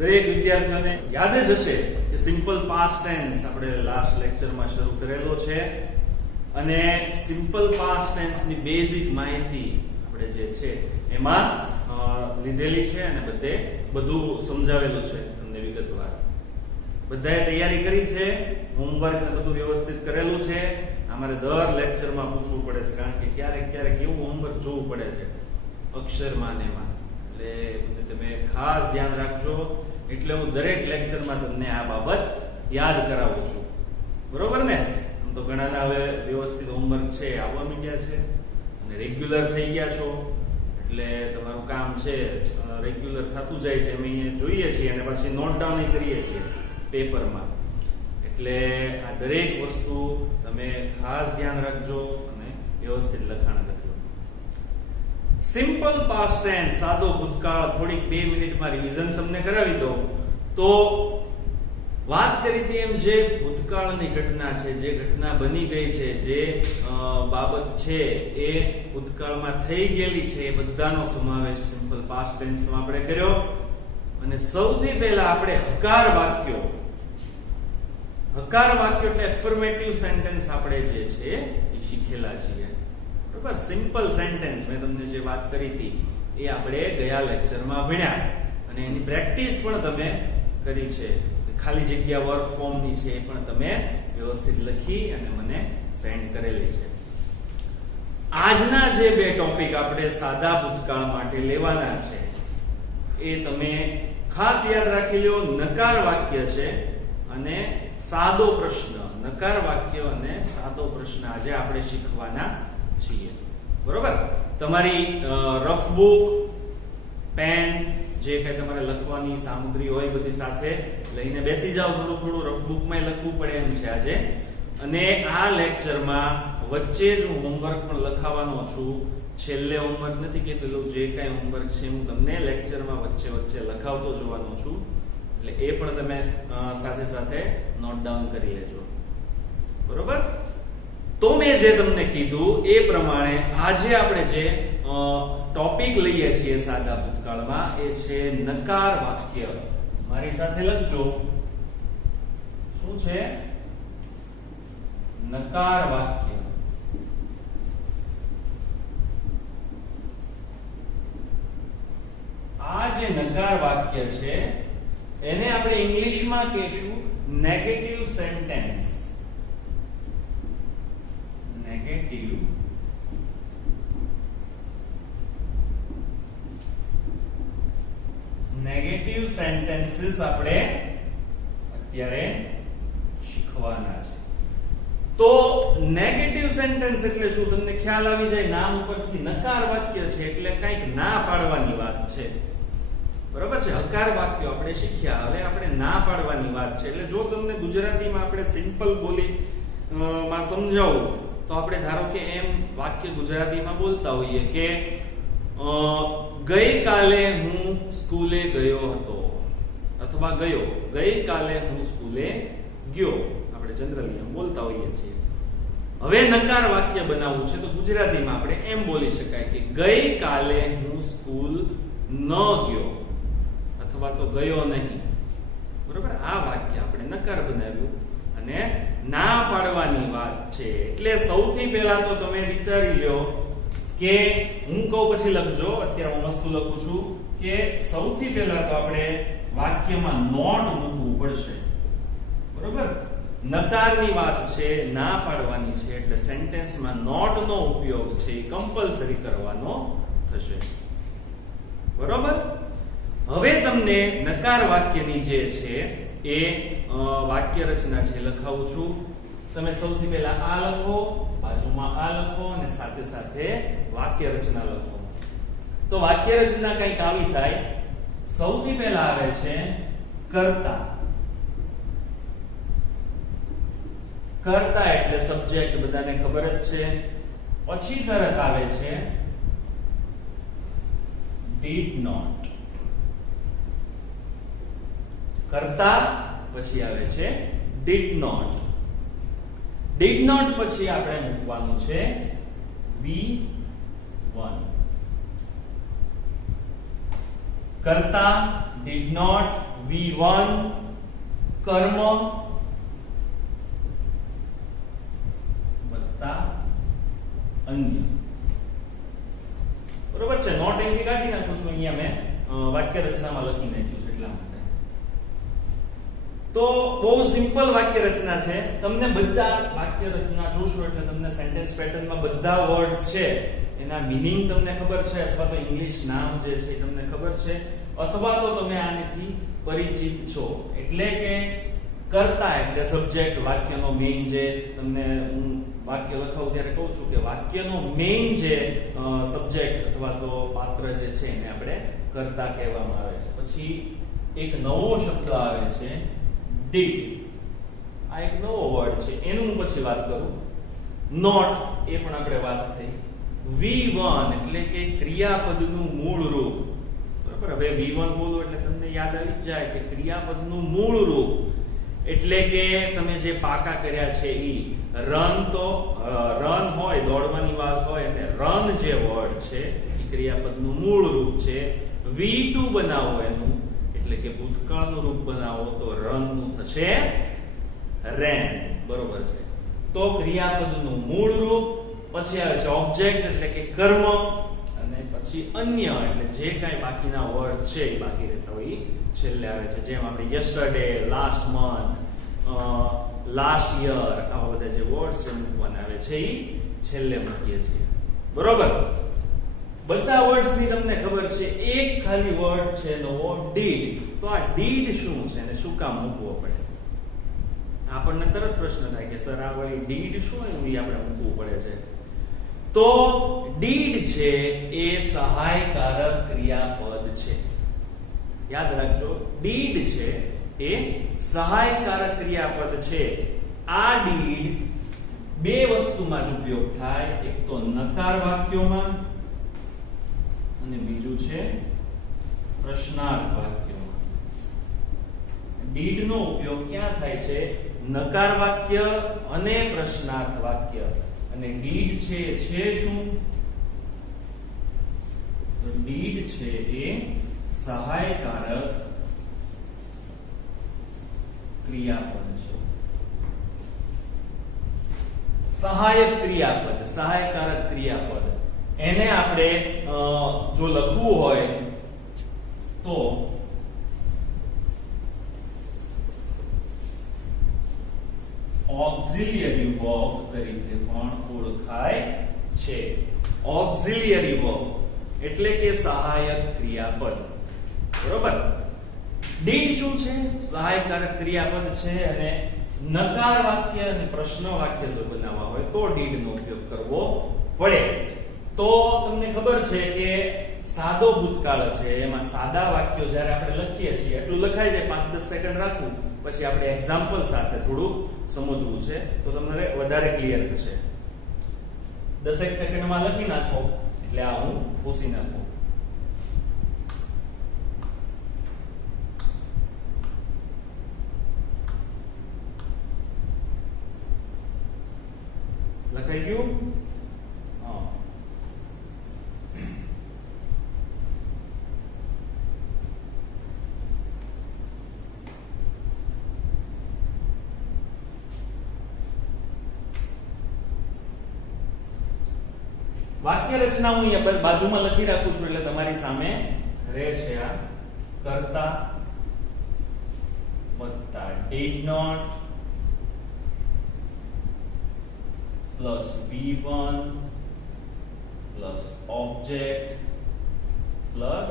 દરેક વિદ્યાર્થીઓને યાદ જ હશે કે સિમ્પલ પાસ્ટ ટેન્સ આપણે લાસ્ટ લેક્ચરમાં શરૂ કરેલો છે અને સિમ્પલ પાસ્ટ ટેન્સની બેઝિક માહિતી આપણે જે છે એમાં લીધેલી છે અને બધું સમજાવેલું છે તમને વિગતવાર. બધાએ તૈયારી કરી છે, હોમવર્ક ને બધું વ્યવસ્થિત કરેલું છે. અમારે દર લેક્ચરમાં પૂછવું પડે છે કારણ કે ક્યારેક એવું હોમવર્ક જોવું પડે છે અક્ષરમાં ને એમાં, એટલે તમે ખાસ ધ્યાન રાખજો. એટલે હું દરેક લેક્ચરમાં તમને આ બાબત યાદ કરાવું છું, બરોબર ને? આમ તો ઘણાના હવે વ્યવસ્થિત હોમવર્ક છે આવવા માંડ્યા છે અને રેગ્યુલર થઈ ગયા છો, એટલે તમારું કામ છે રેગ્યુલર થતું જાય છે. અમે અહીંયા જોઈએ છીએ અને પછી નોટ ડાઉન કરીએ છીએ પેપરમાં. એટલે આ દરેક વસ્તુ તમે ખાસ ધ્યાન રાખજો અને વ્યવસ્થિત લખાણ કરજો. સિમ્પલ પાસ્ટ ટેન્સ, સાદો ભૂતકાળ, થોડીક 2 મિનિટમાં રિવિઝન તમને કરાવી દો. તો વાત કરી હતી એમ, જે ભૂતકાળની ઘટના છે, જે ઘટના બની ગઈ છે, જે બાબત છે એ ભૂતકાળમાં થઈ ગયેલી છે, એ બધાનો સમાવેશ સિમ્પલ પાસ્ટ ટેન્સમાં આપણે કર્યો. અને સૌથી પહેલા આપણે હકાર વાક્યો એટલે એફર્મેટિવ સેન્ટેન્સ આપણે જે છે એ શીખેલા છીએ, બરાબર? સિમ્પલ સેન્ટેન્સ મેં તમને જે વાત કરી હતી એ આપણે ગયા લેક્ચરમાં ભણ્યા અને એની પ્રેક્ટિસ પણ તમે કરી છે. ખાલી જગ્યા વર્ક ફોર્મની છે એ પણ તમે વ્યવસ્થિત લખી અને મને સેન્ડ કરેલી છે. આજના જે 2 ટોપિક આપણે સાદા ભૂતકાળ માટે લેવાના છે એ તમે ખાસ યાદ રાખી લો. નકાર વાક્ય છે અને સાદો પ્રશ્ન. નકાર વાક્ય અને સાદો પ્રશ્ન આજે આપણે શીખવાના છીએ, બરોબર? તમારી રફ બુક, પેન, જે કઈ તમારે લખવાની સામગ્રી હોય બધી સાથે લઈને બેસી જાઓ. થોડું રફ બુકમાં લખવું પડે એમ છે આજે. અને આ લેક્ચરમાં વચ્ચે જ હું હોમવર્ક પણ લખાવવાનો છું. છેલ્લે હોમવર્ક નથી કે પેલું જે કઈ હોમવર્ક છે હું તમને લેક્ચરમાં વચ્ચે લખાવતો જોવાનો છું, એટલે એ પણ તમે સાથે નોટ ડાઉન કરી લેજો, બરોબર? તો મેં જે તમને કીધું એ પ્રમાણે આજે આપણે જે ટોપિક લઈએ છીએ સાદા ભૂતકાળમાં એ છે નકાર વાક્ય. મારી સાથે લખજો, શું છે? નકાર વાક્ય. આ જે નકાર વાક્ય છે એને આપણે ઇંગ્લિશમાં કહીશું નેગેટિવ સેન્ટેન્સ. નેગેટિવ સેન્ટેન્સીસ આપણે અત્યારે શીખવાના છે. તો નેગેટિવ સેન્ટેન્સ એટલે શું તમને ખ્યાલ આવી જાય નામ ઉપરથી. નકાર વાક્ય છે એટલે કંઈક ના પાડવાની વાત છે, બરોબર છે? હકાર વાક્યો આપણે શીખ્યા, હવે આપણે ના પાડવાની વાત છે. એટલે જો તમને ગુજરાતીમાં આપણે સિમ્પલ બોલી માં સમજાવું તો આપણે ધારો કે એમ વાક્ય ગુજરાતીમાં બોલતા હોઈએ કે ગઈકાલે હું સ્કૂલે ગયો હતો અથવા ગયો. ગઈકાલે હું સ્કૂલે ગયો, આપણે જનરલી એમ બોલતા હોઈએ છીએ. હવે નકાર વાક્ય બનાવવું છે તો ગુજરાતીમાં આપણે એમ બોલી શકાય કે ગઈકાલે હું સ્કૂલ ન ગયો અથવા તો ગયો નહીં, બરોબર? આ વાક્ય આપણે નકાર બનાવ્યું અને ના પાડવાની વાત છે. એટલે સૌથી પહેલા તો તમે વિચારી લ્યો કે હું કહું પછી લખજો. અત્યારે હું વસ્તુ લખું છું કે સૌથી પહેલા તો આપણે વાક્યમાં નોટ મૂકવું પડશે, બરોબર? નકારની વાત છે, ના પાડવાની છે, એટલે સેન્ટેન્સમાં નોટ નો ઉપયોગ છે એ કમ્પલસરી કરવાનો થશે, બરોબર? હવે તમને નકાર વાક્યની જે છે એ વાક્ય રચના છે લખાવું છું. તમે સૌથી પહેલા આ લખો, બાજુમાં આ લખો અને સાથે વાક્ય રચના લખો. તો વાક્ય રચના કંઈક આવી થાય. સૌથી પહેલા આવે છે કર્તા. કર્તા એટલે સબ્જેક્ટ, બધાને ખબર જ છે. પછી તરત આવે છે did not. કર્તા પછી આવે છે did not. did not પછી આપણે મૂકવાનું છે V1. કર્તા did not V1 કર્મ વત્તા અન્ય. બરોબર છે. નોટ અહીંથી કાઢી નાખું છું, અહીંયા મેં વાક્ય રચનામાં લખી નાખ્યું છે એટલા માટે. તો બહુ સિમ્પલ વાક્ય રચના છે. તમને બધા વાક્ય રચના જોશો એટલે તમને સેન્ટેન્સ પેટર્નમાં બધા વર્ડ્સ છે એના મીનિંગ તમને ખબર છે, અથવા તો ઇંગ્લિશ નામ જે છે એ તમને ખબર છે, અથવા તો તમે આનેથી પરિચિત છો. એટલે કે કર્તા એટલે સબ્જેક્ટ, વાક્યનો મેઇન જે તમને હું વાક્ય લખાવું ત્યારે કહું છું કે વાક્યનો મેઇન જે સબ્જેક્ટ અથવા તો પાત્ર જે છે એને આપણે કર્તા કહેવામાં આવે છે. પછી એક નવો શબ્દ આવે છે did. આ એક નવો વર્ડ છે, એનું હું પછી વાત કરું. નોટ એ પણ આપણે વાત થઈ. V1 એટલે કે ક્રિયાપદનું મૂળ રૂપ. બરાબર. હવે V1 બોલો એટલે તમને યાદ આવી જાય કે ક્રિયાપદનું મૂળ રૂપ એટલે કે તમે જે પાકા કર્યા છે ઈ. રન તો રન હોય, દોડવાની વાત હોય એટલે રન જે વર્ડ છે એ ક્રિયાપદનું મૂળ રૂપ છે. V2 બનાવો એનું એટલે કે ભૂતકાળનું રૂપ બનાવો તો રન નું થશે રેન. બરોબર છે. તો ક્રિયાપદનું મૂળ રૂપ, પછી આવે છે ઓબ્જેક્ટ એટલે કે કર્મ, અને પછી અન્ય એટલે જે કાંઈ બાકીના વર્ડ છે એ બાકી રહેતા હોય છેલ્લે આવે છે. જેમ આપણે yesterday, last month, last year, આવા બધા જે વર્ડ્સ છે મૂકવાના આવે છે એ છેલ્લે મૂકીએ છીએ. બરોબર. બધા વર્ડ્સ ની તમને ખબર છે. એક ખાલી વર્ડ છે નવો did. તો આ did શું છે અને શું કામ મૂકવો પડે? આપણને તરત પ્રશ્ન થાય કે સર આ વળી did શું એવું આપણે મૂકવું પડે છે. તો did છે એ સહાયકારક ક્રિયાપદ છે. યાદ રાખજો, did છે એ સહાયકારક ક્રિયાપદ છે. આ did બે વસ્તુમાં જ ઉપયોગ થાય. એક તો નકાર વાક્યોમાં અને બીજું છે પ્રશ્નાર્થ વાક્યોમાં. did નો ઉપયોગ ક્યાં થાય છે? નકાર વાક્ય અને પ્રશ્નાર્થ વાક્ય. અને did છે શું? તો did છે એ સહાયકારક ક્રિયાપદ છે. સહાયક ક્રિયાપદ, સહાયકારક ક્રિયાપદ, એને આપણે જો લખવું હોય તો ઓક્સિલિયરી વર્બ તરીકે પણ ઓળખાય છે. ઓક્સિલિયરી વર્બ એટલે કે સહાયક ક્રિયાપદ. બરોબર. did શું છે? સહાયકારક ક્રિયાપદ છે. અને નકાર વાક્ય અને પ્રશ્ન વાક્ય જો બનાવવા હોય તો did નો ઉપયોગ કરવો પડે. તો તમને ખબર છે કે સાદો ભૂતકાળ છે એમાં સાદા વાક્યો જ્યારે આપણે લખીએ છીએ એટલું લખાઈ જાય, 5-10 સેકન્ડ રાખવું, પછી આપણે એક્ઝામ્પલ સાથે થોડું સમજવું છે તો તમને વધારે ક્લિયર થશે. 10 સેકન્ડમાં લખી નાખો એટલે આ હું પૂછી નાખું. લખાઈ ગયું? હા. વાક્ય રચના હું અહીંયા બાજુમાં લખી રાખું છું એટલે તમારી સામે રહે છે. આ કર્તા વત્તા did not plus V1 plus object plus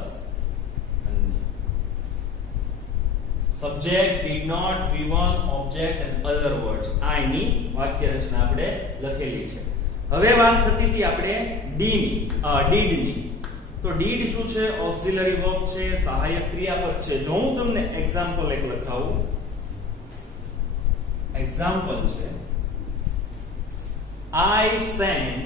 subject, did not, V1, object and other words. આ એની વાક્ય રચના આપણે લખેલી છે. હવે વાત થતી હતી આપણે did ની. તો did શું છે? ઓક્સિલરી વર્બ છે, સહાયક ક્રિયાપદ છે. જો હું તમને એક્ઝામ્પલ એક લખાવું. એક્ઝામ્પલ છે I sang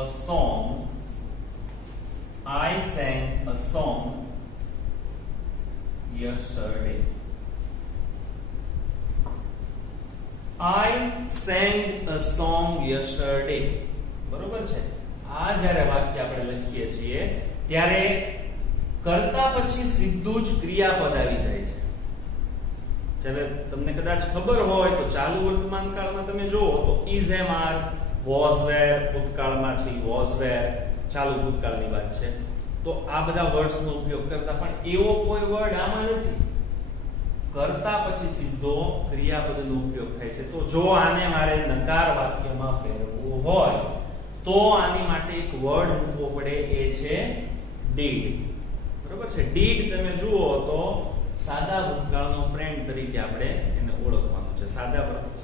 a song. I sang a song yesterday. I sang a song yesterday. બરોબર છે. આ જ્યારે વાક્ય આપણે લખીએ છીએ ત્યારે કર્તા પછી સીધું જ ક્રિયાપદ આવી જાય છે. જ્યારે તમને કદાચ ખબર હોય તો ચાલુ વર્તમાન કાળમાં તમે જુઓ તો is am are was were ભૂતકાળમાં છે was were ચાલુ ભૂતકાળની વાત છે. તો આ બધા વર્ડ્સ નો ઉપયોગ કરતા પણ એવો કોઈ વર્ડ આમાં નથી. કર્તા પછી સીધો ક્રિયાપદનો ઉપયોગ થાય છે. તો જો આને મારે નકાર વાક્યમાં ફેરવવું હોય તો આની માટે એક વર્ડ મૂકવો પડે, એ છે did. બરોબર છે. did તમે જુઓ તો સાદા ભૂતકાળનો ફ્રેન્ડ તરીકે આપણે એને ઓળખવાનું છે.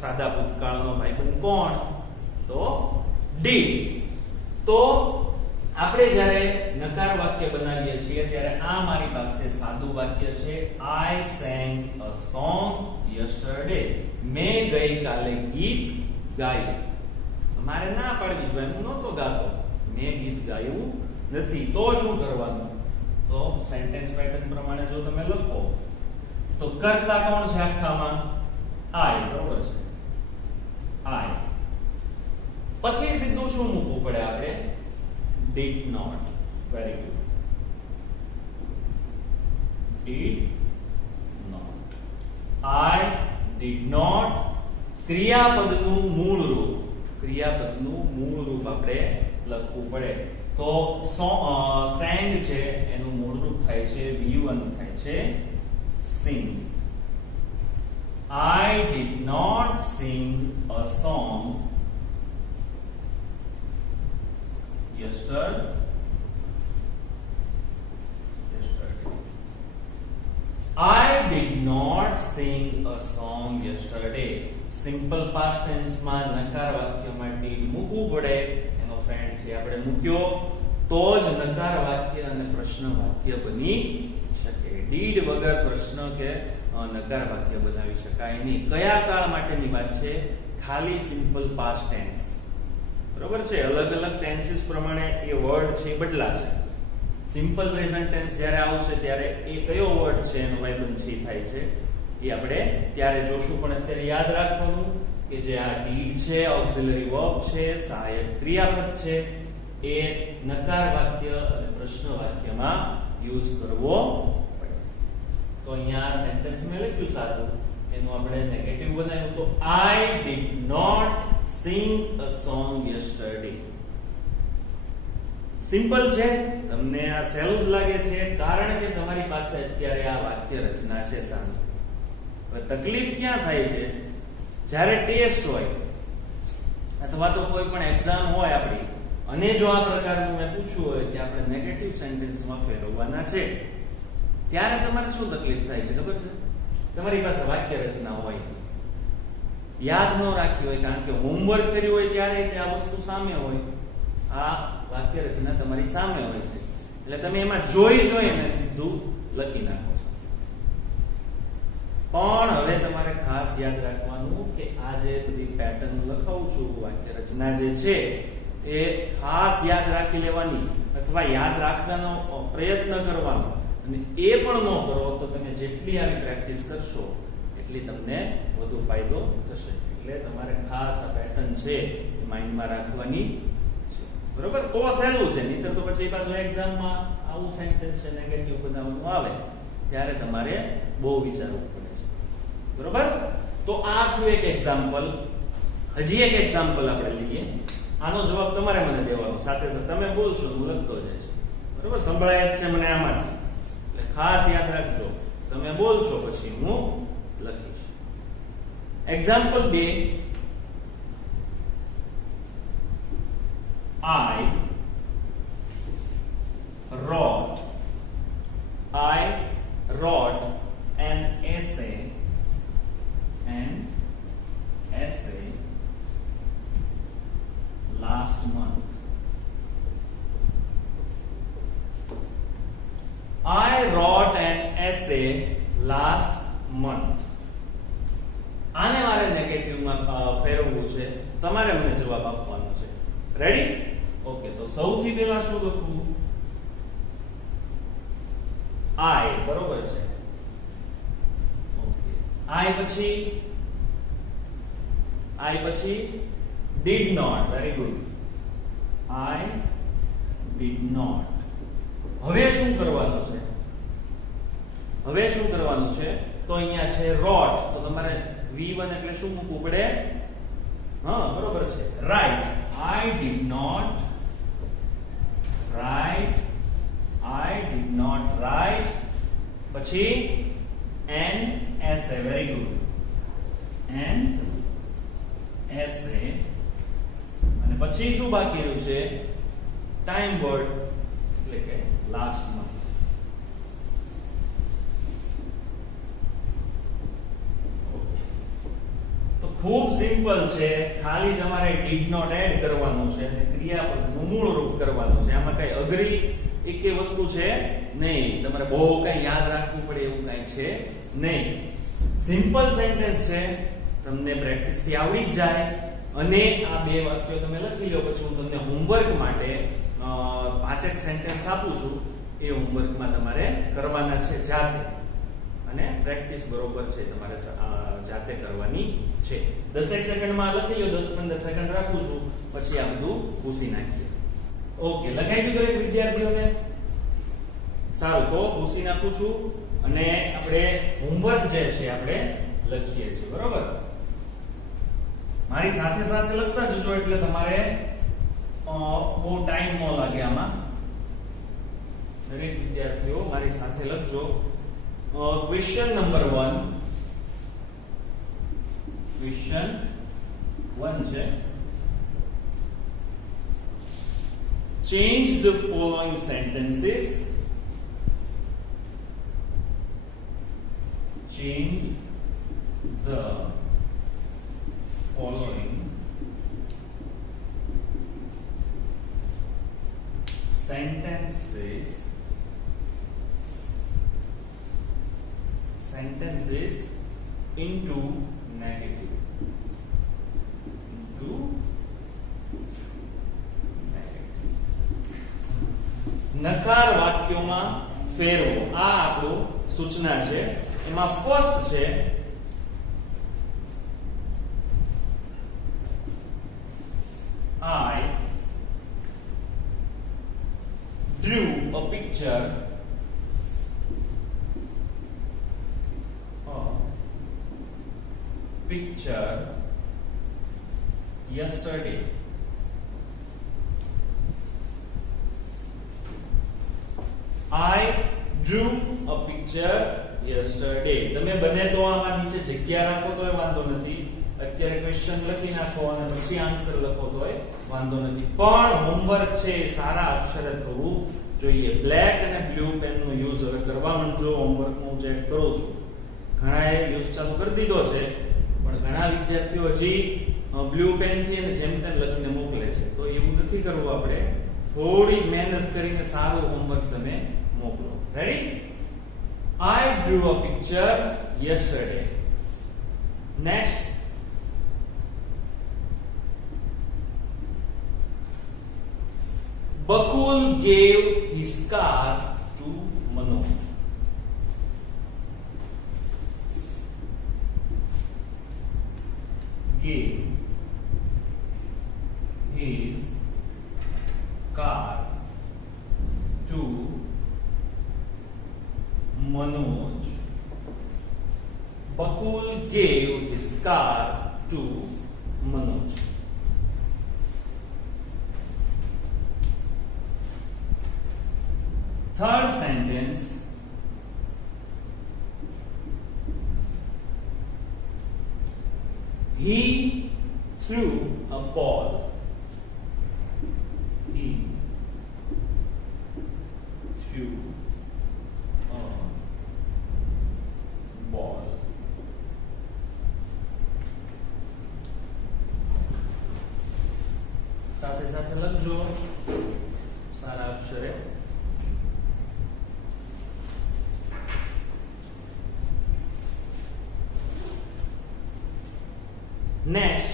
સાદા ભૂતકાળનો ભાઈબંધ કોણ? તો did. તો આપણે જ્યારે નકાર વાક્ય બનાવીએ છીએ ત્યારે આ મારી પાસે સાદું વાક્ય છે. I sang a song yesterday. મેં ગઈકાલે ગીત ગાયું. મારે ના પાડવી જોઈએ, હું નહોતો ગાતો, મેં ગીત ગાયું નથી. તો શું કરવાનું? તો સેન્ટેન્સ પેટર્ન પ્રમાણે જો તમે લખો તો કર્તા કોણ છે આખામાં? I. બરોબર છે, I. પછી સીધું શું મૂકવું પડે આપણે? did not. Very good. Did not. I did not. ક્રિયાપદનું મૂળ રૂપ આપણે લખવું પડે. તો sang છે એનું મૂળ રૂપ થાય છે V1 થાય છે sing. I did not sing a song yesterday. I did not sing a song yesterday. Simple past tense માં નકાર વાક્યમાં did મૂકવું પડે. એનો ફ્રેન્ડ છે આપણે મૂક્યો તો જ નકાર વાક્ય અને પ્રશ્ન વાક્ય બની શકે. did વગર પ્રશ્ન કે નકાર વાક્ય બનાવી શકાય નહીં. કયા કાળ માટેની વાત છે? ખાલી સિમ્પલ પાસ્ટ ટેન્સ. બરોબર છે. અલગ અલગ ટેન્સીસ પ્રમાણે એ વર્ડ છે બદલાશે. સિમ્પલ પ્રેઝન્ટ ટેન્સ જ્યારે આવશે ત્યારે એ કયો વર્ડ છે એનો ભાઈબંધ છે થાય છે એ આપણે ત્યારે જોશું. પણ અત્યારે યાદ રાખવાનું કે જે આ did છે, ઓક્સિલરી વર્બ છે, સહાયક ક્રિયાપદ છે, એ નકાર વાક્ય અને પ્રશ્ન વાક્યમાં યુઝ કરવો પડે. તો અહીંયા સેન્ટેન્સ મેં લખ્યું સાદું, એનું આપણે નેગેટિવ બનાવ્યું તો I did not sing a song yesterday. Simple છે, તમને આ સહેલું જ લાગે છે કારણ કે તમારી પાસે અત્યારે આ વાક્ય રચના છે સામે. હવે તકલીફ ક્યાં થાય છે? જ્યારે ટેસ્ટ હોય અથવા તો કોઈ પણ એક્ઝામ હોય આપણી અને જો આ પ્રકારનું મેં પૂછ્યું હોય કે આપણે નેગેટિવ સેન્ટેન્સમાં ફેરવવાના છે ત્યારે તમારે શું તકલીફ થાય છે ખબર છે? તમારી પાસે વાક્ય રચના હોય, યાદ ન રાખી હોય કારણ કે હોમવર્ક કર્યું હોય ત્યારે આ વસ્તુ સામે હોય, આ વાક્ય રચના તમારી સામે હોય છે એટલે તમે એમાં જોઈને સીધું લખી નાખો છો. પણ હવે તમારે ખાસ યાદ રાખવાનું કે આ જે બધી પેટર્ન લખાવું છું, વાક્ય રચના જે છે એ ખાસ યાદ રાખી લેવાની અથવા યાદ રાખવાનો પ્રયત્ન કરવાનો. અને એ પણ ન કરો તો તમે જેટલી આવી પ્રેક્ટિસ કરશો એટલી તમને વધુ ફાયદો થશે. એટલે તમારે ખાસ આ પેટર્ન છે એ માઇન્ડમાં રાખવાની છે. બરોબર? તો સહેલું છે, નહીતર તો પછી પાછું એક્ઝામમાં આવું સેન્ટેન્સ છે નેગેટિવ બનાવવાનું આવે ત્યારે તમારે બહુ વિચારવું પડે છે. બરોબર? તો આ થયું એક એક્ઝામ્પલ. હજી એક એક્ઝામ્પલ આપણે લઈએ. આનો જવાબ તમારે મને દેવાનો, સાથે સાથે તમે બોલશો હું લખતો જઈશ. બરોબર? સંભળાય જ છે મને આમાંથી, એટલે ખાસ યાદ રાખજો. તમે બોલશો પછી હું લખીશ. Example 2. I wrote an essay last month. I wrote an essay last month. આને મારે નેગેટિવમાં ફેરવવું છે, તમારે મને જવાબ આપવાનો છે. રેડી? ઓકે, તો સૌથી પહેલા શું લખવું? I. બરોબર છે. ઓકે, I પછી did not. Very good. I did not. હવે શું કરવાનું છે? હવે શું કરવાનું છે? તો અહીંયા છે wrote, તો તમારે V1 એટલે શું મૂકવું પડે? હા, બરોબર છે. Write. I did not write. I did not write. પછી an essay. Very good. An essay. અને પછી શું બાકી રહ્યું છે? ટાઈમ વર્ડ, એટલે કે લાસ્ટમાં. તો ખૂબ સિમ્પલ છે, ખાલી તમારે did not એડ કરવાનું છે અને ક્રિયાપદનું મૂળ રૂપ કરવાનું છે. આમાં કઈ અઘરી એકે વસ્તુ છે નહીં, તમારે બહુ કઈ યાદ રાખવું પડે એવું કઈ છે નહીં. સિમ્પલ સેન્ટેન્સ છે, તમને પ્રેક્ટિસ થી આવડી જ જાય. અને આ બે વાક્યો તમે લખી લો, પછી હું તમને હોમવર્ક માટે 5 સેન્ટેન્સ આપું છું. એ હોમવર્કમાં તમારે કરવાના છે જાતે, અને પ્રેક્ટિસ બરોબર છે તમારે જાતે કરવાની છે. 10 સેકન્ડમાં લખી લો, 10-15 સેકન્ડ રાખું છું, પછી આ બધું પૂછી નાખીએ. ઓકે, લખાઈ ગયું દરેક વિદ્યાર્થીઓને? સારું, તો પૂછી નાખું છું અને આપણે હોમવર્ક જે છે આપણે લખીએ છીએ. બરોબર? મારી સાથે સાથે લખતા જજો, એટલે તમારે બહુ ટાઈમ ન લાગે આમાં. દરેક વિદ્યાર્થીઓ મારી સાથે લખજો. Question number 1. ક્વેશ્ચન 1 છે, change the following sentences. Change the following sentences into negative. નકાર વાક્યોમાં ફેરવો. આ આપણું સૂચના છે. એમાં ફર્સ્ટ છે I drew a picture yesterday. I drew a picture yesterday. તમે બને તો આમાં નીચે જગ્યા રાખો તોય વાંધો નથી. અત્યારે ક્વેશ્ચન લખી નાખો અને પછી આન્સર લખો તોય વાંધો નથી. પણ હોમવર્ક છે એ સારા અક્ષરે થવું જોઈએ. બ્લેક અને બ્લુ પેન નો યુઝ હવે કરવા માંડજો. હોમવર્ક હું ચેક કરું છું, ઘણાએ યુઝ ચાલુ કરી દીધો છે, પણ ઘણા વિદ્યાર્થીઓ હજી બ્લુ પેન થી અને જેમ તેમ લખીને મોકલે છે. તો એવું નથી કરવું. આપણે થોડી મહેનત કરીને સારું હોમવર્ક તમે મોકલો. Ready? I drew a picture yesterday. Next, Bakul gave his car to Manoj. Gave his car to Manoj. Bakul gave his car to Manoj. Third sentence, he threw a ball. He threw a ball. સાથે સાથે લખજો સારા અક્ષરે. Next,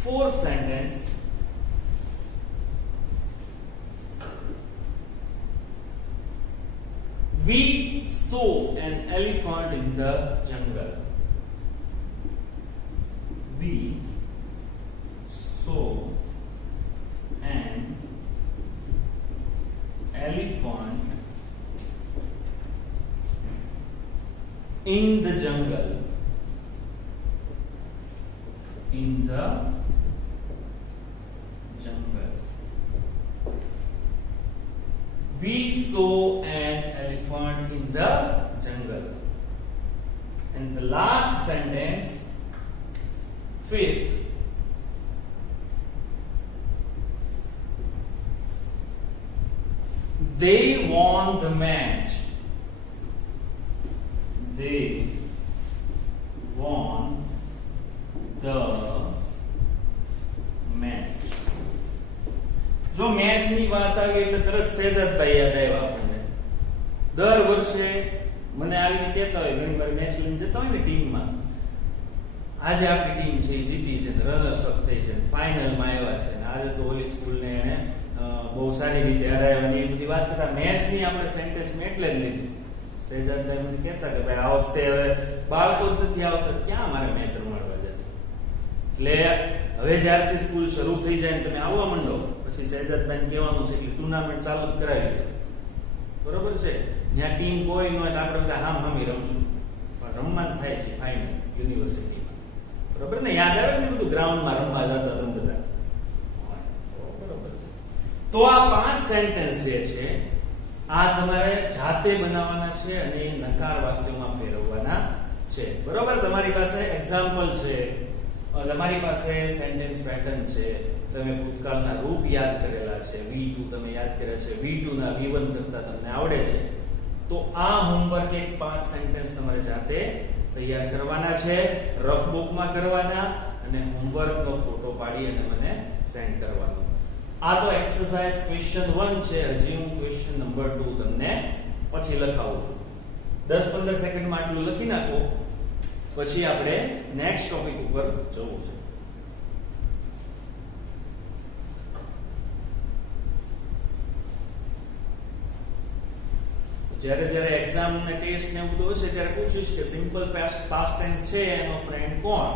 fourth sentence. We saw an elephant in the jungle. We saw an in the jungle. In the jungle. We saw an elephant in the jungle. And the last sentence, fifth, they won the match. They won the match. જો match ની વાત આવી એટલે તરત શહેજાદભાઈ યાદ આવ્યા આપણને. દર વર્ષે મને આવીને કહેતા હોય, ઘણી વાર મેચ લઈને જતા હોય ને ટીમમાં, આજે આપણી ટીમ છે એ જીતી છે, રનર્સ અપ થઈ છે, ફાઇનલમાં આવ્યા છે, આજે તો ઓલી સ્કૂલને એને બહુ સારી રીતે હરાવ્યા, એ બધી વાત કરતા મેચની આપણે સેન્ટેન્સ મેં એટલે જ લીધી. શહેજાદભાઈ મને કહેતા કે ભાઈ આ વખતે હવે બાળકો જ નથી આવતા, ક્યાં મારે મેચ રમાડવા જતી. એટલે હવે જ્યારથી સ્કૂલ શરૂ થઈ જાય ને તમે આવવા માંડો, પછી શહેજાદભાઈને કહેવાનું છે કે ટુર્નામેન્ટ ચાલુ જ કરાવી દો. બરોબર છે, ત્યાં ટીમ કોઈ ન હોય તો આપણે બધા હામી રમશું, પણ રમવાનું થાય છે ફાઇનલ યુનિવર્સિટીમાં. બરોબર ને, યાદ આવે ને બધું ગ્રાઉન્ડમાં રમવા જતા તમે બધા. બરોબર છે. તો આ 5 સેન્ટેન્સ જે છે આ તમારે જાતે બનાવવાના છે અને નકાર વાક્યોમાં ફેરવવાના છે. બરોબર, તમારી પાસે એક્ઝામ્પલ છે, તમારી પાસે સેન્ટેન્સ પેટર્ન છે, તમે ભૂતકાળના રૂપ યાદ કરેલા છે, V2 તમે યાદ કર્યા છે, V2 ના V1 કરતા તમને આવડે છે. તો આ હોમવર્ક એક 5 સેન્ટેન્સ તમારે જાતે તૈયાર કરવાના છે, રફ બુકમાં કરવાના, અને હોમવર્કનો ફોટો પાડી અને મને સેન્ડ કરવાનો. આ તો એક્સરસાઇઝ ક્વેશ્ચન 1 છે. હજી હું ક્વેશ્ચન નંબર 2 તમને પછી લખાવું છું. 10-15 સેકન્ડમાં આટલું લખી નાખો, પછી આપણે નેક્સ્ટ ટોપિક ઉપર જવું છે. જ્યારે એક્ઝામ ને ટેસ્ટ ને બધું હશે ત્યારે પૂછીશ કે સિમ્પલ પાસ્ટ ટેન્સ છે એનો ફ્રેન્ડ કોણ,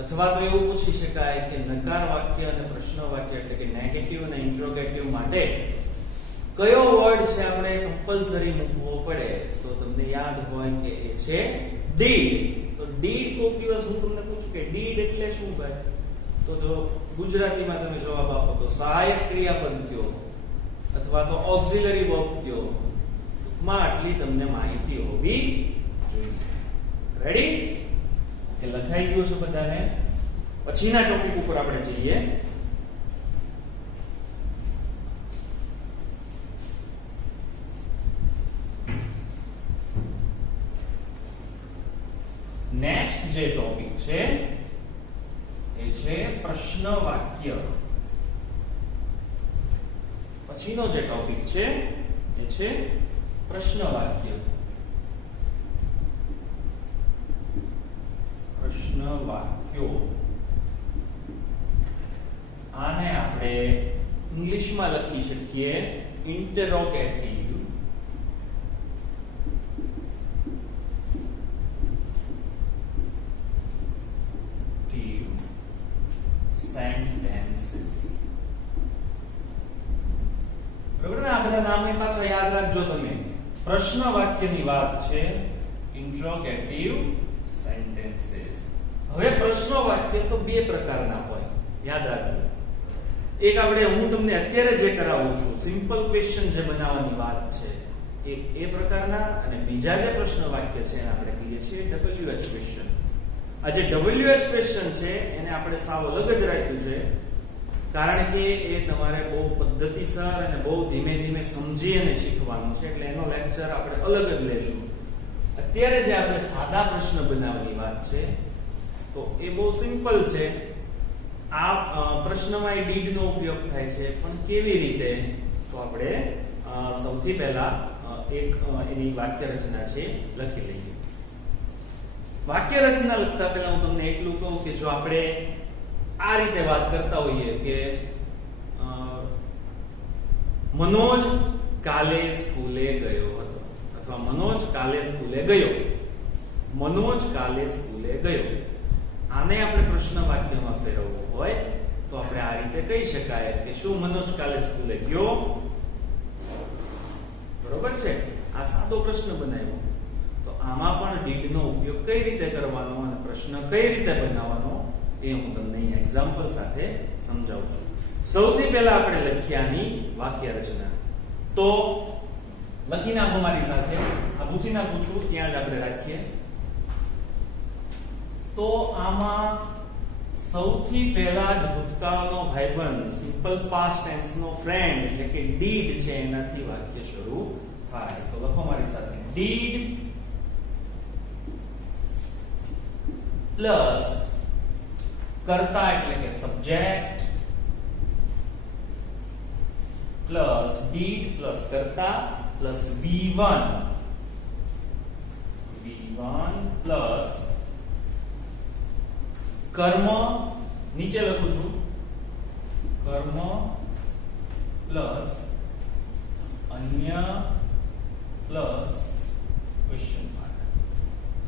અથવા તો એવું પૂછી શકાય કે નકાર વાક્ય અને પ્રશ્ન વાક્ય એટલે કે નેગેટિવ અને ઇન્ટ્રોગેટિવ માટે કયો વર્ડ છે આપણે કમ્પલસરી મૂકવો પડે. તો તમને યાદ હોય કે એ છે ડીડ. તો ડીડ કોઈક દિવસ હું તમને પૂછું કે ડીડ એટલે શું ભાઈ, તો જો ગુજરાતીમાં તમે જવાબ આપો તો સહાયક ક્રિયાપદ કયો અથવા તો ઓક્સિલરી વર્બ કયો, આટલી તમને માહિતી હોવી જોઈએ. રેડી? કે લખાઈ ગયું છે બધાને? પછીના ટોપિક ઉપર આપણે જઈએ. નેક્સ્ટ જે ટોપિક છે એ છે પ્રશ્ન વાક્ય. પછીનો જે ટોપિક છે એ છે પ્રશ્ન વાક્ય. પ્રશ્ન વાક્યો આને આપણે ઇંગ્લિશમાં લખી શકીએ ઇન્ટરોગેટિવ sentences. બરાબર ને? આ બધા નામને પાછા યાદ રાખજો તમે. પ્રશ્ન વાક્યની વાત છે, ઇન્ટ્રોગેટિવ સેન્ટેન્સીસ. હવે પ્રશ્ન વાક્ય તો બે પ્રકારના હોય, યાદ રાખજો. એક આપણે હું તમને અત્યારે જે કરાવું છું સિમ્પલ ક્વેશ્ચન જે બનાવવાની વાત છે એક એ પ્રકારના, અને બીજા જે પ્રશ્ન વાક્ય છે એને આપણે કહીએ છીએ WH ક્વેશ્ચન. આ જે WH ક્વેશ્ચન છે એને આપણે સાવ અલગ જ રાખ્યું છે, કારણ કે એ તમારે બહુ પદ્ધતિસર અને બહુ ધીમે ધીમે સમજી અને શીખવાનું છે, એટલે એનો લેક્ચર આપણે અલગ જ લેશું. અત્યારે જે આપણે સાદા પ્રશ્ન બનાવવાની વાત છે તો એ બહુ સિમ્પલ છે. આ પ્રશ્નમાં એ ડીડ નો ઉપયોગ થાય છે, પણ કેવી રીતે? તો આપણે સૌથી પહેલા એક એની વાક્ય રચના છે લખી લઈએ. વાક્ય રચના લખતા પહેલા હું તમને એટલું કહું કે જો આપણે આ રીતે વાત કરતા હોઈએ કે મનોજ કાલે સ્કૂલે ગયો હતો, અથવા મનોજ કાલે સ્કૂલે ગયો, મનોજ કાલે સ્કૂલે ગયો, આને આપણે પ્રશ્ન વાક્યમાં ફેરવવું હોય તો આપણે આ રીતે કહી શકાય કે શું મનોજ કાલે સ્કૂલે ગયો? બરોબર છે? આ સાદો પ્રશ્ન બનાવ્યો. તો આમાં પણ did નો ઉપયોગ કઈ રીતે કરવાનો અને પ્રશ્ન કઈ રીતે બનાવવાનો એ હું તમને અહીં એક્ઝામ્પલ સાથે સમજાવું છું. સૌથી પહેલા આપણે લખ્યાની વાક્ય રચના. તો લખી નાખો મારી સાથે. આ પૂછી નાખું છું ત્યાં જ આપણે રાખીએ. તો આમાં સૌથી પહેલા જ ભૂતકાળનો ભાઈબંધ simple past tense no friend એટલે કે did છે એનાથી વાક્ય શરૂ થાય. તો લખો મારી સાથે. did પ્લસ કર્તા એટલે કે સબ્જેક્ટ પ્લસ did પ્લસ કર્તા પ્લસ V1 પ્લસ કર્મ નીચે લખું છું કર્મ પ્લસ અન્ય પ્લસ ક્વેશ્ચન માર્ક.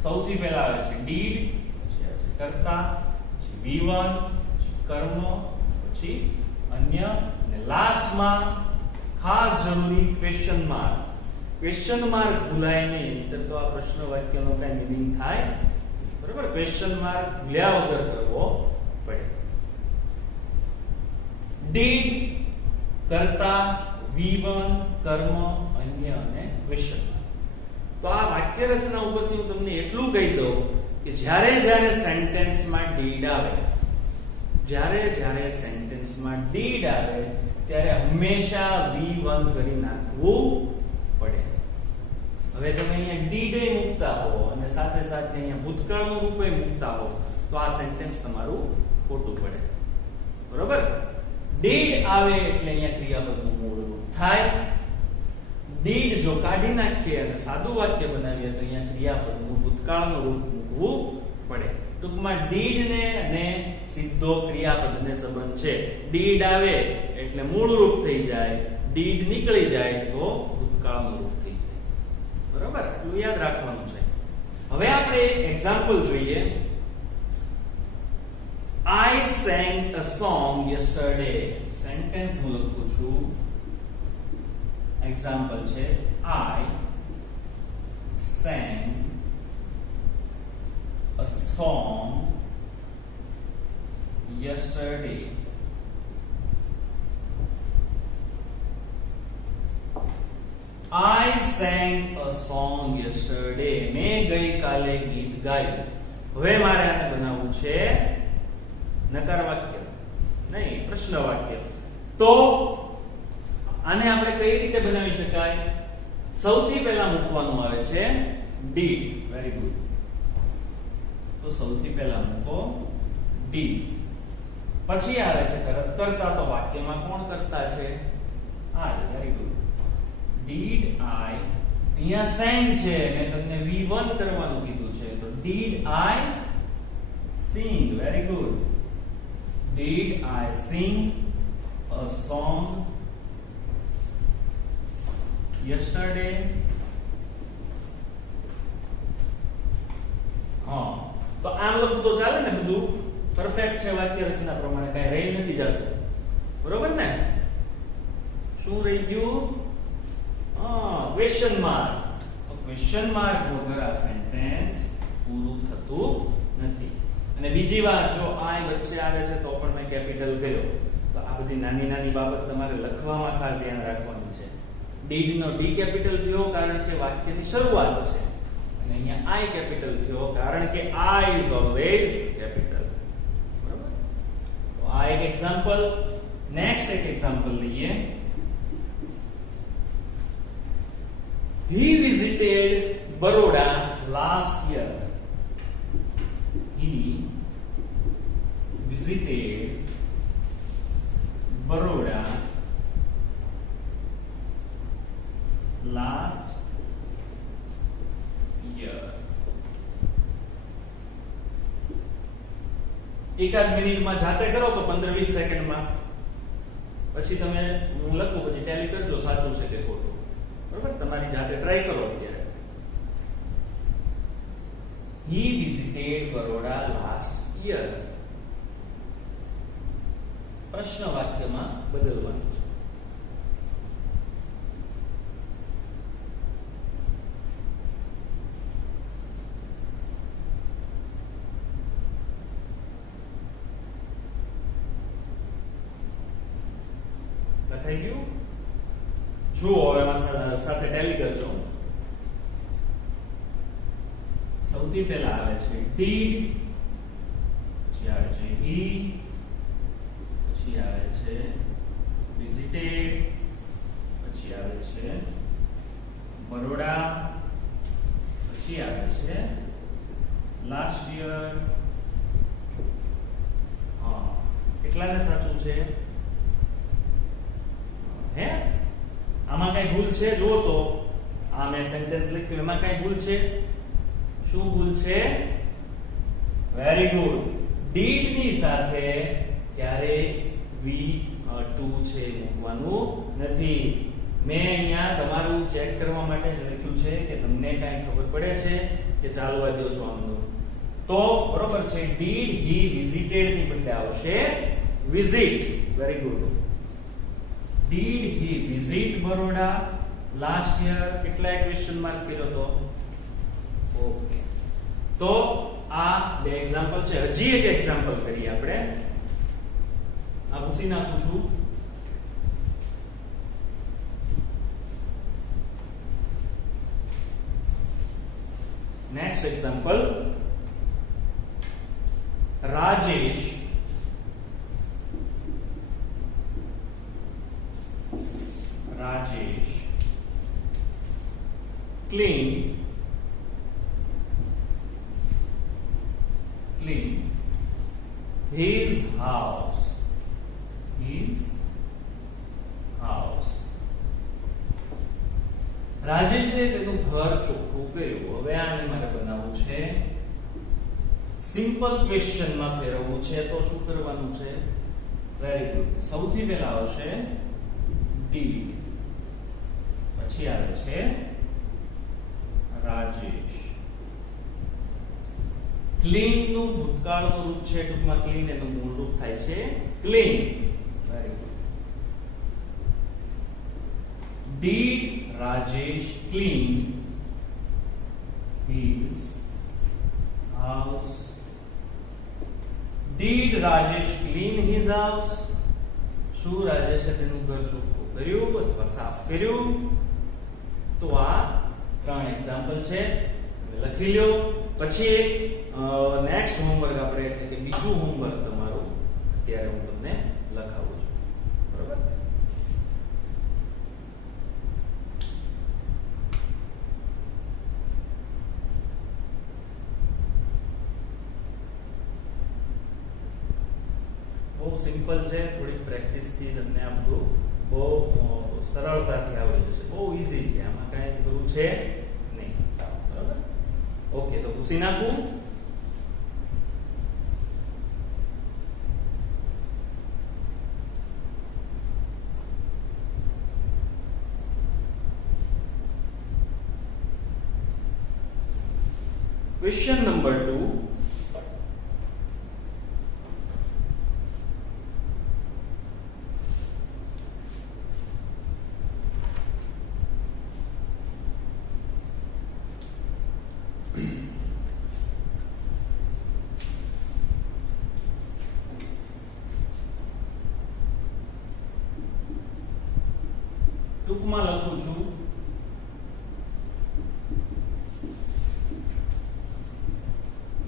સૌથી પહેલા આવે છે did, પછી આવે છે કર્તા, પછી V1, પછી કર્મ, પછી અન્ય અને લાસ્ટમાં ખાસ જરૂરી ક્વેશ્ચન માર્ક. ક્વેશ્ચન માર્ક ભૂલાય નહીં, નહીંતર તો આ પ્રશ્ન વાક્યનો કઈ મીનિંગ થાય બરાબર. ક્વેશ્ચન માર્ક ભૂલ્યા વગર કરવો પડે. did કર્તા V1 કર્મ અન્ય અને ક્વેશ્ચન માર્ક. તો આ વાક્ય રચના ઉપરથી હું તમને એટલું કહી દઉં કે જ્યારે જ્યારે સેન્ટેન્સમાં did આવે, જ્યારે સેન્ટેન્સમાં did આવે ત્યારે હંમેશા V1 કરી નાખવું પડે. હવે તમે અહીંયા did એ મૂકતા હો અને સાથે સાથે અહીંયા ભૂતકાળનું રૂપ એ મૂકતા હો તો આ સેન્ટેન્સ તમારું ખોટું પડે. બરોબર? did આવે એટલે અહીંયા ક્રિયાપદનું મૂળ રૂપ થાય. did જો કાઢી નાખીએ અને સાદું વાક્ય બનાવીએ તો અહીંયા ક્રિયાપદનું ભૂતકાળનું રૂપ મૂકવું પડે. ટૂંકમાં did ને અને સીધો ક્રિયાપદને સંબંધ છે. did આવે એટલે મૂળ રૂપ થઈ જાય, did નીકળી જાય તો ભૂતકાળનું રૂપ થઈ જાય. બરાબર? એટલું યાદ રાખવાનું છે. હવે આપણે એક્ઝામ્પલ જોઈએ. I sang a song yesterday. Sentence હું લખું છું. એક્ઝામ્પલ છે I sang a song yesterday. I sang a song yesterday. મેં ગઈકાલે ગીત ગાયું. હવે મારે આને બનાવવું છે નકાર વાક્ય, નહીં પ્રશ્ન વાક્ય. તો આને આપણે કઈ રીતે બનાવી શકાય? સૌથી પહેલા મૂકવાનું આવે છે did. Very good. તો સૌથી પહેલા મૂકો did. પછી આવે છે તરત કર્તા. તો વાક્યમાં કોણ કર્તા છે? I. Very good. did I. અહીંયા sang છે, મેં તમને V1 કરવાનું કીધું છે. તો did I sing. Very good. did I sing a song yesterday? હા, તો આમ લખું તો ચાલે ને? બધું પરફેક્ટ છે. વાક્ય રચના પ્રમાણે કઈ રહી નથી જતું. બરોબર ને? શું રહી ગયું? Question mark. તો ક્વેશ્ચન માર્ક વગર આ સેન્ટેન્સ પૂરું થતું નથી. અને બીજી વાત, જો I વચ્ચે આવે છે તો પણ મેં કેપિટલ કર્યો. તો આ બધી નાની નાની બાબત તમારે લખવામાં ખાસ ધ્યાન રાખવાની છે. did નો D કેપિટલ થયો કારણ કે વાક્યની શરૂઆત છે, અને અહીંયા I કેપિટલ થયો કારણ કે I is always capital. બરાબર? તો આ એક એક્ઝામ્પલ. નેક્સ્ટ એક એક્ઝામ્પલ લઈએ. He visited Baroda last year. He visited Baroda last year. એકાદ મિનિટમાં જાતે કરો તો 15-20 સેકન્ડમાં. પછી તમે હું લખું પછી ટેલી કરજો સાચું છે કે ખોટું. બરાબર? તમારી જાતે ટ્રાય કરો અત્યારે. He visited Baroda last year. પ્રશ્ન વાક્યમાં બદલવાનું છે. લખાઈ ગયું? જુઓ હવે એમાં સાથે ટેલી કરજો. સૌથી પહેલા આવે છે did, પછી આવે છે he, પછી આવે છે visited, પછી આવે છે બરોડા, પછી આવે છે લાસ્ટ યર. હા, કેટલાને સાચું છે? હે, આમાં કઈ ભૂલ છે? જુઓ તો આ મેં સેન્ટેન્સ લખ્યું, એમાં કઈ ભૂલ છે? શું ભૂલ છે? Very good. did ની સાથે ક્યારે V2 છે મૂકવાનું નથી. મેં અહીંયા તમારું ચેક કરવા માટે જ લખ્યું છે કે તમને કઈ ખબર પડે છે કે ચાલવા દો છો આમનું. તો બરોબર છે, did he visited ની બદલે આવશે visit. Very good. did he visit Baroda last year? કેટલા ક્વેશ્ચન માર્ક કર્યો તો? ઓકે, તો આ બે એક્ઝામ્પલ છે. હજી એક એક્ઝામ્પલ કરીએ આપણે. આ પૂછી નાખું છું. Next example, Rajesh clean his house. રાજેશે તેનું ઘર ચોખ્ખું કર્યું. હવે આને મારે બનાવવું છે સિમ્પલ ક્વેશ્ચન માં ફેરવવું છે. તો શું કરવાનું છે? Very good. સૌથી પહેલા આવશે did, પછી આવે છે રાજેશ. ક્લીન નું ભૂતકાળનું રૂપ છે, ટૂંકમાં ક્લીન એનું મૂળ રૂપ થાય છે clean. Very good. did Rajesh clean his house? did Rajesh clean his house? શું રાજેશે તેનું ઘર ચોખ્ખું કર્યું અથવા સાફ કર્યું? તો આ ત્રણ એક્ઝામ્પલ છે, તમે લખી લો. પછી એક નેક્સ્ટ હોમવર્ક આપણે, એટલે કે બીજું હોમવર્ક તમારું અત્યારે હું તમને લખાવું છું. બરોબર? બહુ સિમ્પલ છે, થોડી પ્રેક્ટિસ થી તમને આ બધું બહુ સરળતાથી આવડી જશે. બહુ ઈઝી છે, આમાં કઈ ગુરુ છે નહીં. બરાબર? ઓકે, તો પૂછી નાખું. Question number 2. ટૂંકમાં લખું છું.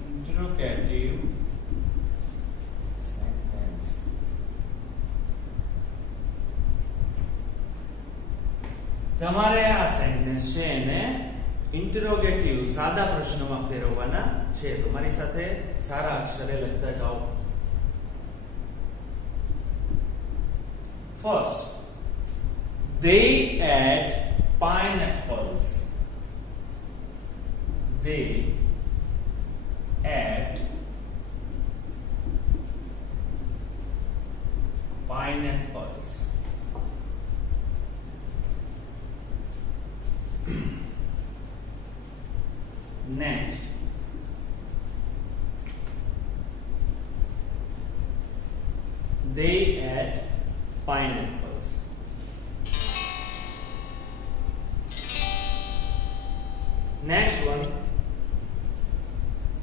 Interrogative sentence. તમારે આ સેન્ટેન્સ છે એને ઇન્ટરોગેટિવ સાદા પ્રશ્નમાં ફેરવવાના છે. તો મારી સાથે સારા અક્ષરે લખતા જાઓ. First, they ate pineapples. They ate pineapples. Next, they ate pineapples. Next one,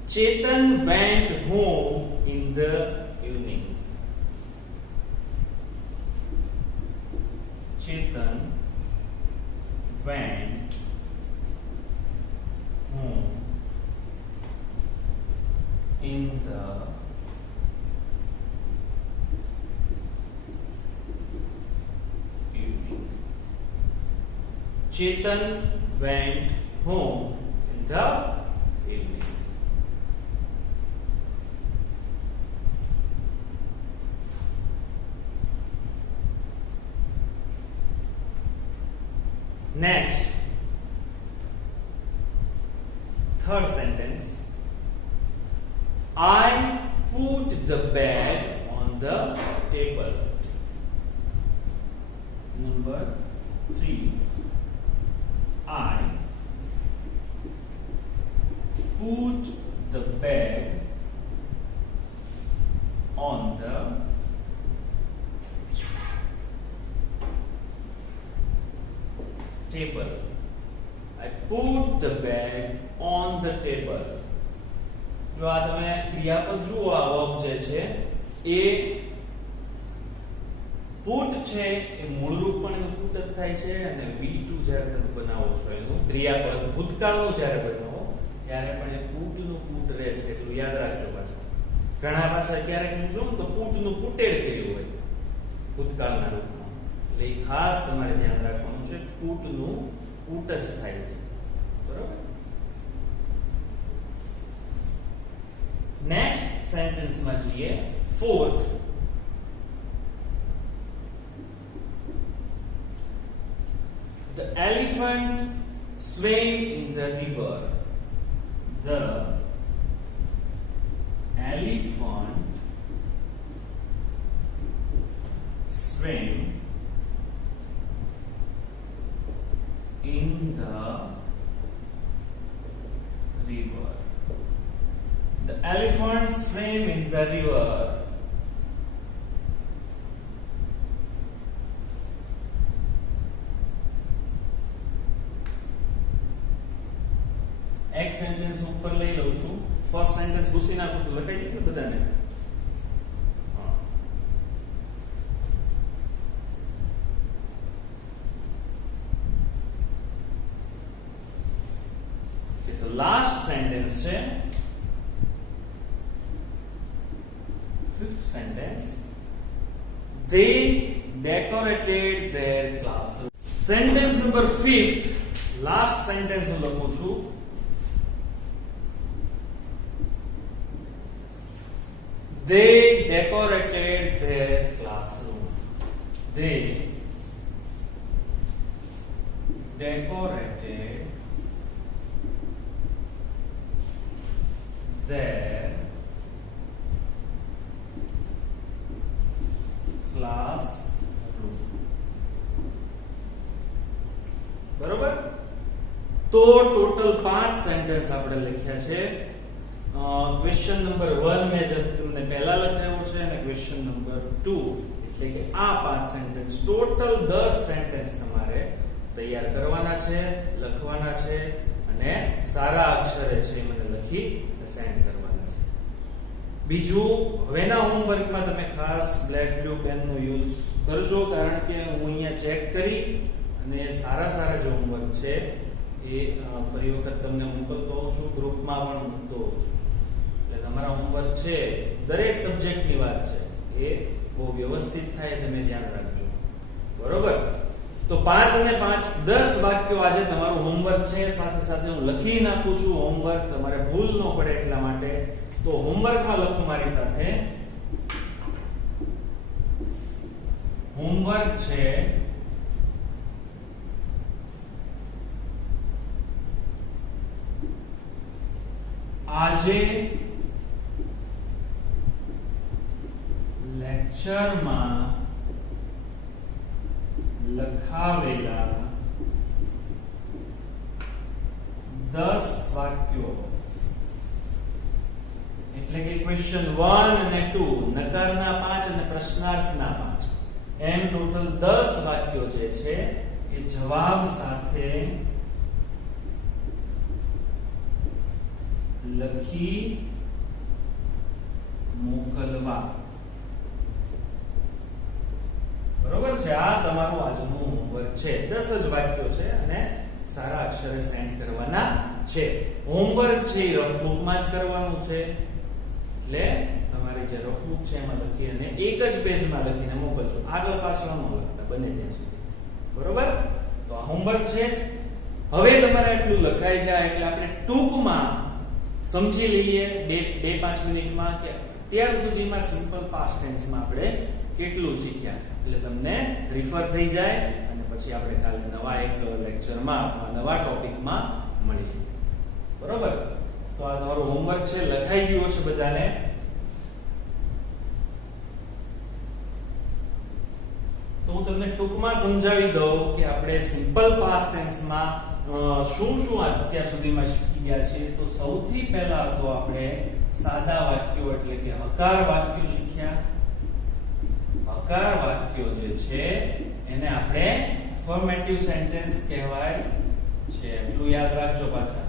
Chetan went home in the evening. Chetan went home in the evening. Chetan went home in the evening. Next, third sentence. I put the bag on the table. Number 3. I put the bag on the table. I put the bag on the table. જો આ તમે ક્રિયાપદ જુઓ, આ verb જે છે એ put છે એ મૂળ રૂપ પણ એનું પુટ જ થાય છે, અને V2 જ્યારે તમે બનાવો છો એનું ક્રિયાપદ ભૂતકાળનું જ્યારે બનાવો ત્યારે પણ એ પુટનું પુટ રહે છે, એટલું યાદ રાખજો. પાછા ઘણા પાછા ક્યારેક હું જોઉં તો પુટનું પુટેડ કર્યું હોય ભૂતકાળના રૂપમાં, એટલે એ ખાસ તમારે ધ્યાન રાખવાનું છે. પુટનું પુટ જ થાય છે, બરોબર. નેક્સ્ટ સેન્ટેન્સ માં જઈએ. Fourth, the elephant swam in the river. The elephant swam in the river. The elephant swam in the river. એક સેન્ટેન્સ ઉપર લઈ લઉં છું. ફર્સ્ટ સેન્ટેન્સ ઘૂસી નાખું છું, લખાઈ ગયું ને બધાને? તો લાસ્ટ સેન્ટેન્સ છે, fifth sentence. They decorated their classroom. Sentence number 5th, last sentence હું લખું છું. They decorated their classroom. They decorated their classroom. બરોબર. તો ટોટલ 5 સેન્ટેન્સ આપણે લખ્યા છે. ક્વેશ્ચન નંબર 1 મેં જે તમને પહેલા લખાવ્યો છે, અને ક્વેશ્ચન નંબર 2, એટલે કે આ 5 સેન્ટેન્સ, ટોટલ 10 સેન્ટેન્સ તમારે તૈયાર કરવાના છે, લખવાના છે, અને સારા અક્ષરે છે મને લખી સેન્ડ કરવાના છે. બીજું, હવેના હોમવર્કમાં તમે ખાસ બ્લેક બ્લુ પેનનો યુઝ કરજો, કારણ કે હું અહીંયા ચેક કરી અને સારા સારા જે હોમવર્ક છે એ ફરી વખત તમને મોકલતો હોઉં છું, ગ્રુપમાં પણ મૂકતો હોઉં છું. એટલે તમારા હોમવર્ક છે, દરેક સબ્જેક્ટની વાત છે, એ બહુ વ્યવસ્થિત થાય, તમે ધ્યાન રાખજો, બરોબર. તો 5 અને 5 10 વાક્યો આજે તમારું હોમવર્ક છે. સાથે સાથે હું લખી નાખું છું હોમવર્ક, તમારે ભૂલ ન પડે એટલા માટે. તો હોમવર્કમાં લખો મારી સાથે. હોમવર્ક છે આજે લેક્ચરમાં લખાવેલા 10 વાક્યો, એટલે કે ક્વેશ્ચન 1 અને 2, નકારના 5 અને પ્રશ્નાર્થના 5, એમ ટોટલ 10 વાક્યો જે છે એ જવાબ સાથે લખી મોકલવા. બરોબર છે? આ તમારું આજનું સરસ જ વાક્યો છે અને સારા અક્ષરે સેન્ડ કરવાના છે. હોમવર્ક છે એ રફ બુકમાં જ કરવાનું છે, એટલે તમારી જે રફ બુક છે એમાં લખી અને એક જ પેજમાં લખીને મોકલજો, આગળ પાછળ ન લખતા બને ત્યાં સુધી. બરોબર? તો આ હોમવર્ક છે. હવે તમારે આટલું લખાઈ જાય એટલે આપણે ટૂંકમાં સમજી લઈએ 2-5 મિનિટમાં કે અત્યાર સુધીમાં સિમ્પલ પાસ્ટ ટેન્સમાં આપણે કેટલું શીખ્યા, એટલે તમને રિફર થઈ જાય અને પછી આપણે કાલે નવા એક લેક્ચરમાં અથવા નવા ટોપિકમાં મળીએ. બરોબર? તો આ તમારું હોમવર્ક છે, લખાઈ ગયું હશે બધાને. તો હું તમને ટૂંકમાં સમજાવી દઉં કે આપણે સિમ્પલ પાસ્ટ ટેન્સમાં શું અત્યાર સુધીમાં શીખી ગયા છે. તો સૌથી પહેલા તો આપણે સાદા વાક્યો એટલે કે હકાર વાક્યો શીખ્યા. હકાર વાક્યો જે છે એને આપણે અફર્મેટિવ સેન્ટેન્સ કહેવાય છે, એટલું યાદ રાખજો પાછા.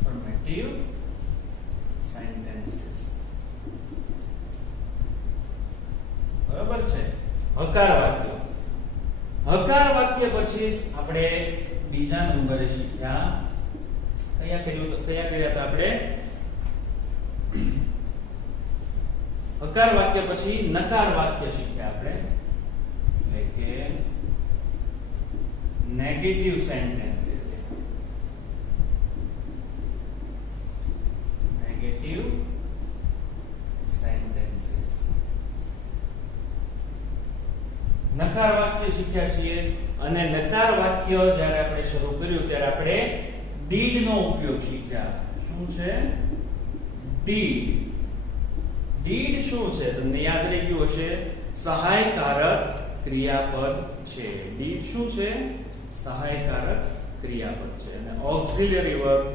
Affirmative sentences. બરાબર છે? હકાર વાક્ય. હકાર વાક્ય પછી આપણે બીજા નંબરે શીખ્યા કયા કર્યા હતા આપણે? હકાર વાક્ય પછી નકાર વાક્ય શીખ્યા આપણે, એટલે કે નેગેટિવ સેન્ટેન્સીસ. Negative sentences. નકાર વાક્ય શીખ્યા છીએ અને નકાર વાક્ય જ્યારે આપણે શરૂ કર્યું ત્યારે આપણે ડીડ નો ઉપયોગ શીખ્યા. શું છે? ડીડ. ડીડ શું છે? તમને યાદ રહી ગયું હશે, સહાયકારક ક્રિયાપદ છે. ડીડ શું છે? સહાયકારક ક્રિયાપદ છે અને ઓક્સિલરી વર્બ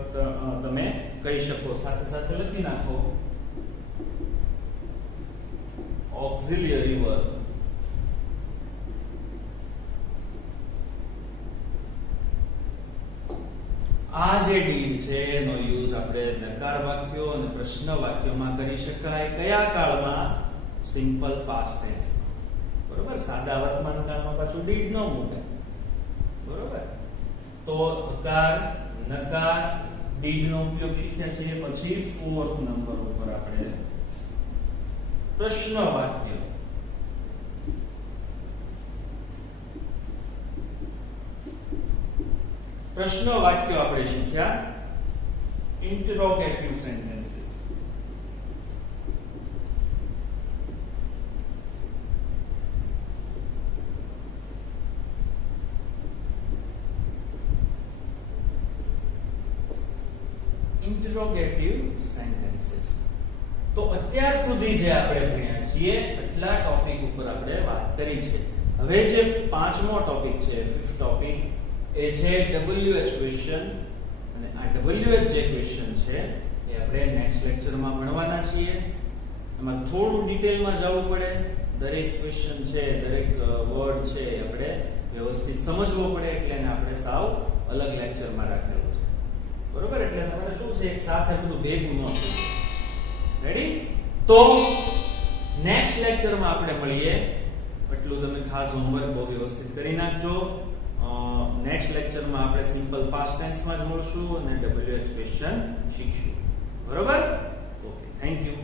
તમે કહી શકો. સાથે સાથે લખી નાખો ઓક્સિલરી વર્બ. આ જે ડીડ છે એનો યુઝ આપણે નકાર વાક્યો અને પ્રશ્ન વાક્યોમાં કરી શકાય. કયા કાળમાં? સિમ્પલ પાસ્ટ ટેન્સમાં. બરોબર? સાદા વર્તમાન કાળમાં પાછું ડીડ ન મૂકે. બરોબર? તો હકાર, નકાર, ડીડ નો ઉપયોગ શીખ્યા છીએ. પછી 4th નંબર ઉપર આપણે પ્રશ્ન વાક્ય. પ્રશ્ન વાક્યો આપણે શીખ્યા ઇન્ટરોગેટિવ સેન્ટેન્સીસ. Interrogative sentences. તો અત્યાર સુધી જે આપણે ભણ્યા છીએ એટલા ટોપિક ઉપર આપણે વાત કરી છે. હવે જે પાંચમો ટોપિક છે, 5th ટોપિક, એ છે WH ક્વેશ્ચન. અને આ WH જે ક્વેશ્ચન છે એ આપણે નેક્સ્ટ લેક્ચરમાં ભણવાના છીએ. એમાં થોડું ડિટેલમાં જવું પડે. દરેક ક્વેશ્ચન છે, દરેક વર્ડ છે આપણે વ્યવસ્થિત સમજવો પડે, એટલે એને આપણે સાવ અલગ લેક્ચરમાં રાખેલું છે. બરોબર? એટલે તમારે શું છે, એક સાથે બધું ભેગું ન થયું. રેડી? તો નેક્સ્ટ લેક્ચરમાં આપણે મળીએ. એટલું તમે ખાસ હોમવર્ક બહુ વ્યવસ્થિત કરી નાખજો. નેક્સ્ટ લેક્ચરમાં આપણે સિમ્પલ પાસ્ટ ટેન્સમાં જ મળશું અને WH ક્વેશ્ચન શીખશું. બરોબર? Okay, thank you.